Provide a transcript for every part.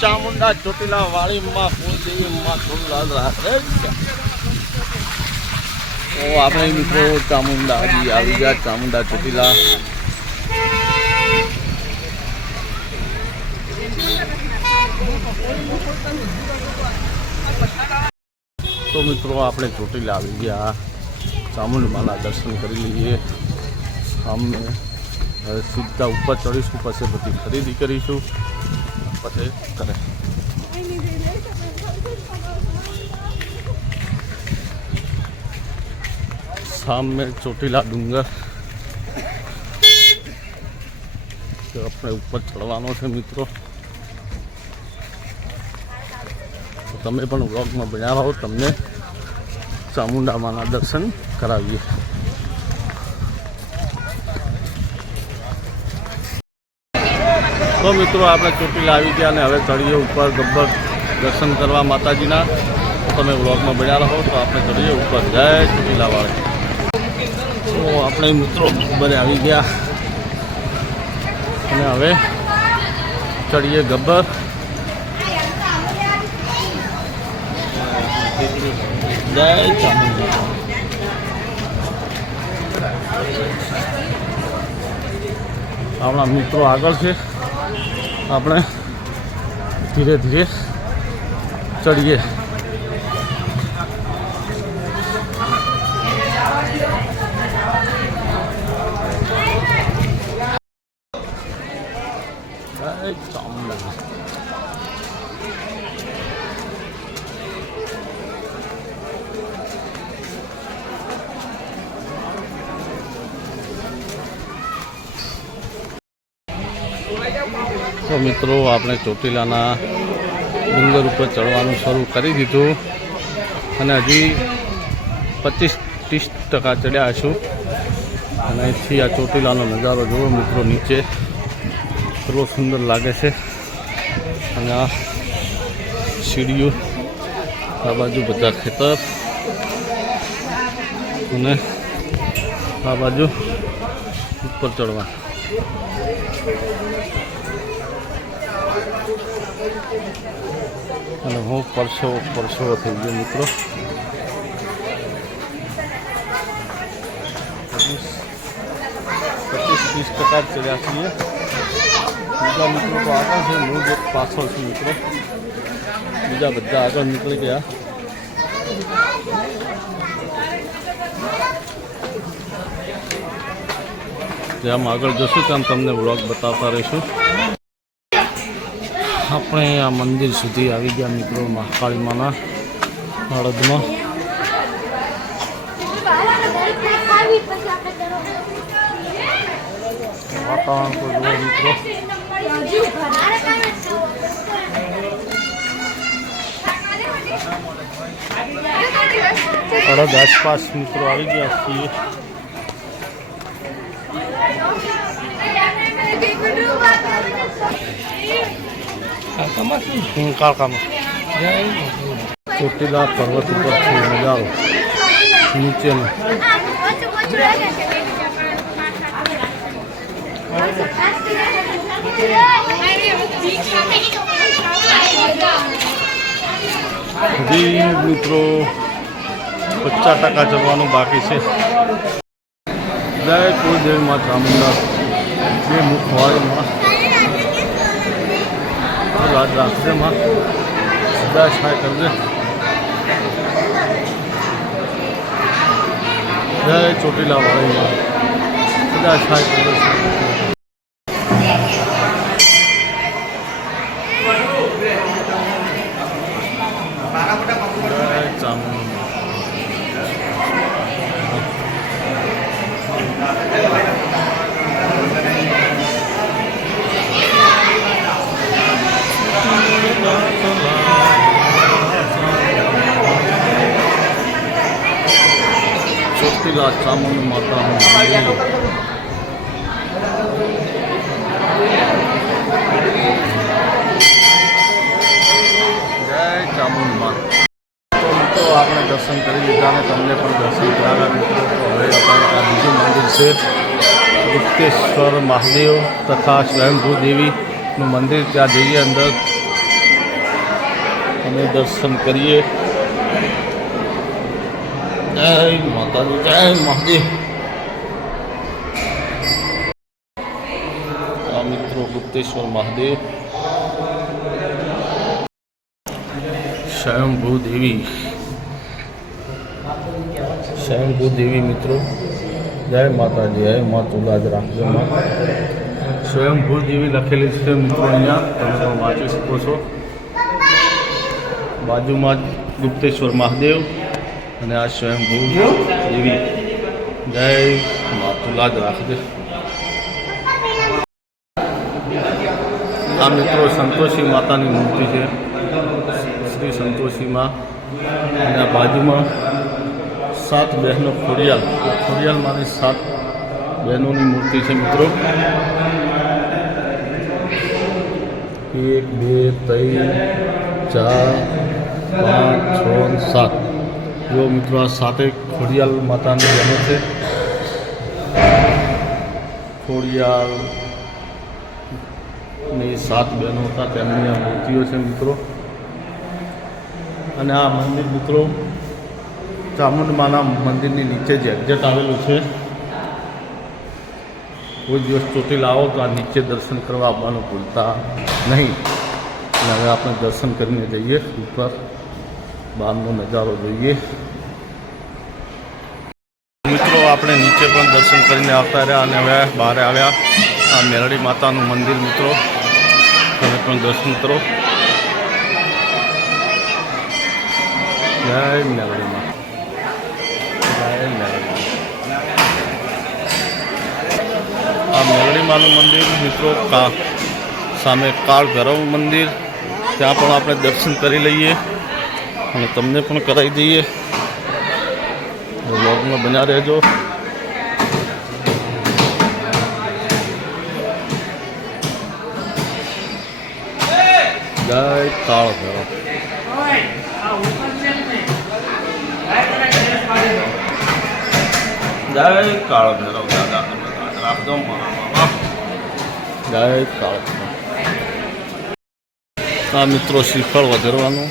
ચામુંડા ચોટીલા વાળીમાં ફૂલદેવી માં ફૂલલાલ રાધે ઓ આપણે મિત્રો ચામુંડા આવી ગયા, ચામુંડા ચોટીલા. તો મિત્રો આપણે ચોટીલા આવી ગયા. ચામુંડમાના દર્શન કરી લઈએ. સામે સીધા ઉપર ચડીશું, પછી બધી ખરીદી કરીશું. પછી કરે. સામે ચોટીલા ડુંગર. આપણે ઉપર ચડવાનો છે મિત્રો. તમે પણ વ્લોગમાં બનાવો, તમને ચામુંડા માના દર્શન કરાવીએ. તો મિત્રો આપણે ચોટીલા આવી ગયા અને હવે તળીએ ઉપર ગબ્બર દર્શન કરવા માતાજીના. તમે વ્લોગમાં બન્યા રહો તો આપણે તળીએ ઉપર. જય ચોટીલા વાળા. તો આપણે મિત્રો ગબ્બરે આવી ગયા. અને હવે ચડીએ ગબ્બર. જય આપણા મિત્રો આગળ છે. આપણે ધીરે ધીરે ચડીએ. ચામુંડા તો મિત્રો, આપણે ચોટીલાના ડુંગર ઉપર ચડવાનું શરૂ કરી દીધું અને હજી પચીસ ત્રીસ ટકા ચડ્યા છું અને અહીંથી આ ચોટીલાનો નજારો જુઓ મિત્રો, નીચે કેટલો સુંદર લાગે છે. અને આ સીડીઓ, આ બાજુ બધા ખેતર અને આ બાજુ ઉપર ચડવા અને હું પરસેવો પરસેવો થઈ ગયો, મિત્રો. પચીસ ત્રીસ ટકા ચડ્યા છીએ. બીજા મિત્રો તો આગળ છે, હું જે પાછળ છું, મિત્રો. બીજા બધા આગળ નીકળી ગયા. જેમ આગળ જશું, તેમ તમને વ્લોગ બતાવતા રહીશું. આપણે આ મંદિર સુધી આવી ગયા મિત્રો મહાકાળી માના હળદમાં. વાતાવરણ તો મિત્રો. હળદ આસપાસ મિત્રો આવી ગયા છીએ. હું કાળકામાં ચોટીલા પર્વત ઉપરથી નજારો નીચેનો મિત્રો, પચાસ ટકા ચડવાનું બાકી છે. જય માં ચામુંડા, બે મુખવાળીમાં રાજ રાખજે માં સદા સહાય કરજે. જય ચોટીલા વાળીમાં સદા સહાય કરજે જય ચામુંડા ચોટીલા ચામુંડ માતાનું જય ચામુંડ માતા. તો આપણે દર્શન કરી લીધા અને તમને પણ દર્શન કરાવ્યા મિત્રો. તો હવે આપણે આ બીજું મંદિર છે ગુપ્તેશ્વર મહાદેવ તથા સ્વયંભૂ દેવીનું મંદિર. ત્યાં જઈએ અંદર. અમે દર્શન કરીએ. જય માતાજી જય મહાદેવ. મિત્રો ગુપ્તેશ્વર મહાદેવ. સ્વયંભૂ દેવી. સ્વયંભૂ દેવી મિત્રો. જય માતાજી, જય મા તુલાજ રાખજો માં. સ્વયંભૂ દેવી લખેલી છે મિત્રો અહીંયા. તમે વાંચી શકો છો. બાજુમાં જ ગુપ્તેશ્વર મહાદેવ. અને આ સ્વયંભૂ દેવી જય મા તુલાજ રાખજે. આ મિત્રો સંતોષી માતાની મૂર્તિ છે. શ્રી સંતોષીમાં. અને આ બાજુમાં સાત બહેનો ખોડિયાલ. ખોડિયાલમાંની સાત બહેનોની મૂર્તિ છે મિત્રો. એક, બે, ત્રણ, ચાર, પાંચ, છ, સાત. જો મિત્રો આ સાથે ખોડિયાલ માતાની બહેનો છે. ખોડિયાલની સાત બહેનો હતા, તેમની આ મૂર્તિઓ છે મિત્રો. અને આ મંદિર મિત્રો ચામુંડમાના મંદિરની નીચે જ એક્ઝેટ આવેલું છે. કોઈ દિવસ ચોટીલા આવો તો આ નીચે દર્શન કરવા આવવાનું ભૂલતા નહીં. અને હવે આપણે દર્શન કરીને જઈએ ઉપર. બહારનો નજારો જોઈએ. મિત્રો, આપણે નીચે પણ દર્શન કરીને આવતા રહ્યા અને હવે બહાર આવ્યા. આ મેરડી માતાનું મંદિર, મિત્રો. તમે પણ દર્શન કરો. જય મેરડી આ મેરડી માનું મંદિર, મિત્રો, કા સામે કાળ ભૈરવ મંદિર. ત્યાં પણ આપણે દર્શન કરી લઈએ. અને તમને પણ કરાવી દઈએ. વ્લોગમાં બના રહેજો. જય કાળ ભૈરવ. જય કાળ ભૈરવ, દાદા રાખજો જય આ મિત્રો, શ્રીફળ વધારવાનું.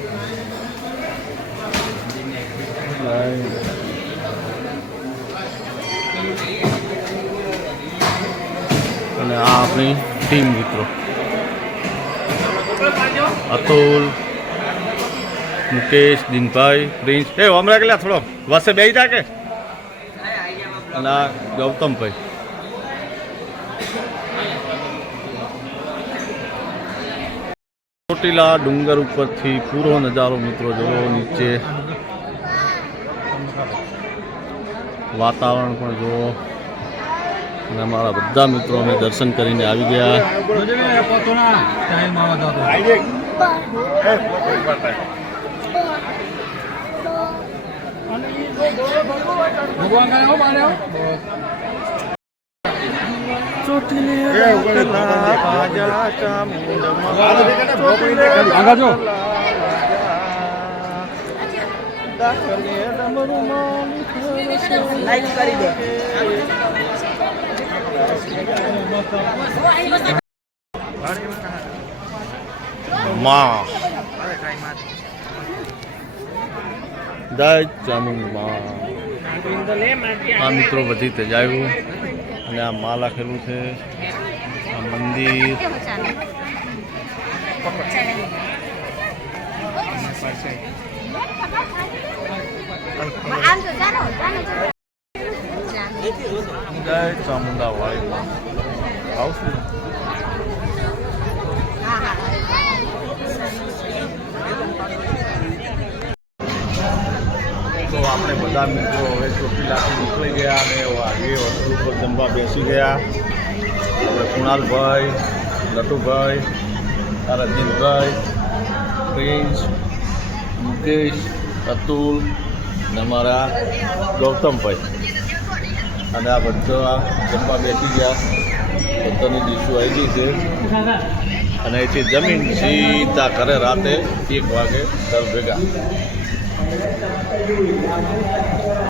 અને આ આપણી ટીમ મિત્રો. અતુલ, મુકેશ, દિનભાઈ, પ્રિન્સ. એ, હમણાં કેટલા થોડો? વસે બે જા કે? અને આ ગૌતમભાઈ. ચોટીલા ડુંગર ઉપરથી પૂરો નજારો મિત્રો જોવો નીચે. વાતાવરણ પણ જુઓ. અને અમારા બધા મિત્રો અમે દર્શન કરીને આવી ગયા. લાઈક કરી દે. માં. જય ચામુંડમાં. આ મિત્રો બધી તજાવ્યું અને આ માં લખેલું છે. આ મંદિર. આમ તો ચાલો ચાલો જય ચામુંડા વાળી માં આવશું હા હા તો આપણે બધા મિત્રો હવે ચોટીલાથી નીકળી ગયા અને વાગે હોટલ ઉપર જમવા બેસી ગયા આપણે કુણાલભાઈ નટુભાઈ આ રંજીતભાઈ પ્રિન્સ મુકેશ અતુલ ને અમારા ગૌતમભાઈ. અને આ બધા જમવા બેસી ગયા. બધાની ડીશો આવી ગઈ છે. અને એથી જમીન સીધા કરે રાતે એક વાગે દર ભેગા.